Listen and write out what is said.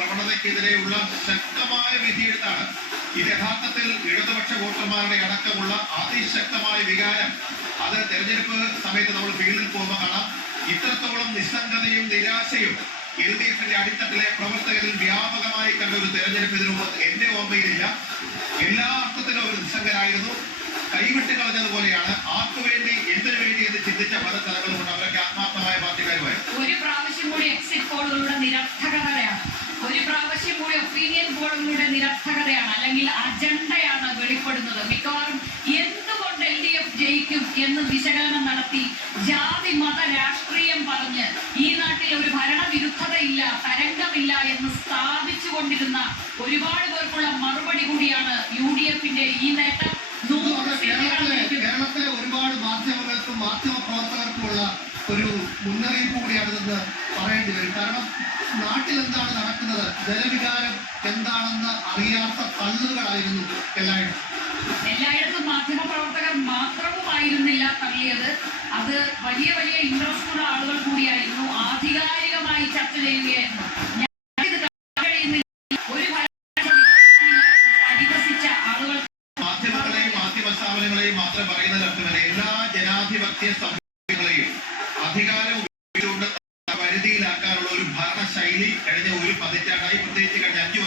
പ്രവണതയ്ക്കെതിരെയുള്ള ശക്തമായ വിധിയെഴുത്താണ്. ഇത് യഥാർത്ഥത്തിൽ ഇടതുപക്ഷ വോട്ടർമാരുടെ അടക്കമുള്ള അതിശക്തമായ വികാരം അത് തെരഞ്ഞെടുപ്പ് സമയത്ത് നമ്മൾ ഫീൽഡിൽ പോകുമ്പോൾ കാണാം. ഇത്രത്തോളം നിസ്സംഗതയും നിരാശയും LDFിന്റെ അടിത്തട്ടിലെ പ്രവർത്തകരിൽ വ്യാപകമായി കണ്ട ഒരു തെരഞ്ഞെടുപ്പ് ഇതിനു മുമ്പ് എന്റെ ഓർമ്മയിലില്ല. എല്ലാ അർത്ഥത്തിലും അവർ നിസ്സംഗരായിരുന്നു. കൈവിട്ട് കളഞ്ഞതുപോലെയാണ്. ആർക്കു വേണ്ടി, എന്തിനു വേണ്ടി എന്ന് ചിന്തിച്ച പല സ്ഥലങ്ങളുമുണ്ട്. അവരൊക്കെ ആത്മാർത്ഥമായ പാർട്ടിക്കാരുമായി ഒരു പ്രാവശ്യം കൂടി എക്സിറ്റ് പോളുകളുടെ നിരർത്ഥകതയാണ്, ഒരു പ്രാവശ്യം കൂടി ഒപ്പീനിയൻ പോളുകളുടെ നിരർത്ഥകതയാണ്, അല്ലെങ്കിൽ അജണ്ടയാണ് വെളിപ്പെടുന്നത്. മിക്കവാറും എന്തുകൊണ്ട് LDF ജയിക്കും എന്ന് വിശകലനം നടത്തി ജാതി മത രാഷ്ട്രീയം പറഞ്ഞ് ഈ നാട്ടിൽ ഒരു ഭരണവിരുദ്ധതയില്ല, തരംഗമില്ല എന്ന് സ്ഥാപിച്ചുകൊണ്ടിരുന്ന ഒരുപാട് പേർക്കുള്ള മറുപടി കൂടിയാണ് UDFന്റെ ഈ നേട്ടം. കേരളത്തിലെ ഒരുപാട് മാധ്യമങ്ങൾക്കും മാധ്യമപ്രവർത്തകർക്കുമുള്ള ഒരു മുന്നറിയിപ്പ് കൂടിയാണിതെന്ന് പറയേണ്ടി വരും. കാരണം നാട്ടിൽ എന്താണ് നടക്കുന്നത്, ജനവികാരം എന്താണെന്ന് അറിയാത്ത തള്ളുകളായിരുന്നു എല്ലായിടത്തും മാധ്യമപ്രവർത്തകർ മാത്രവുമായിരുന്നില്ല തള്ളിയത്. അത് വലിയ വലിയ ഇൻട്രസ്റ്റുള്ള ആളുകൾ കൂടിയായിരുന്നു. ആധികാരികമായി ചർച്ച ചെയ്യുകയായിരുന്നു. പരിഹസിച്ച ആളുകൾ സ്ഥാപനങ്ങളെയും മാത്രം പറയുന്നത് അർത്ഥമല്ല. എല്ലാ ജനാധിപത്യ സംഘങ്ങളെയും അധികാരം ഉപയോഗിച്ചുകൊണ്ട് പരിധിയിലാക്കാനുള്ള ഒരു ഭരണശൈലി കഴിഞ്ഞ ഒരു പതിറ്റാണ്ടായി, പ്രത്യേകിച്ച് കഴിഞ്ഞ 5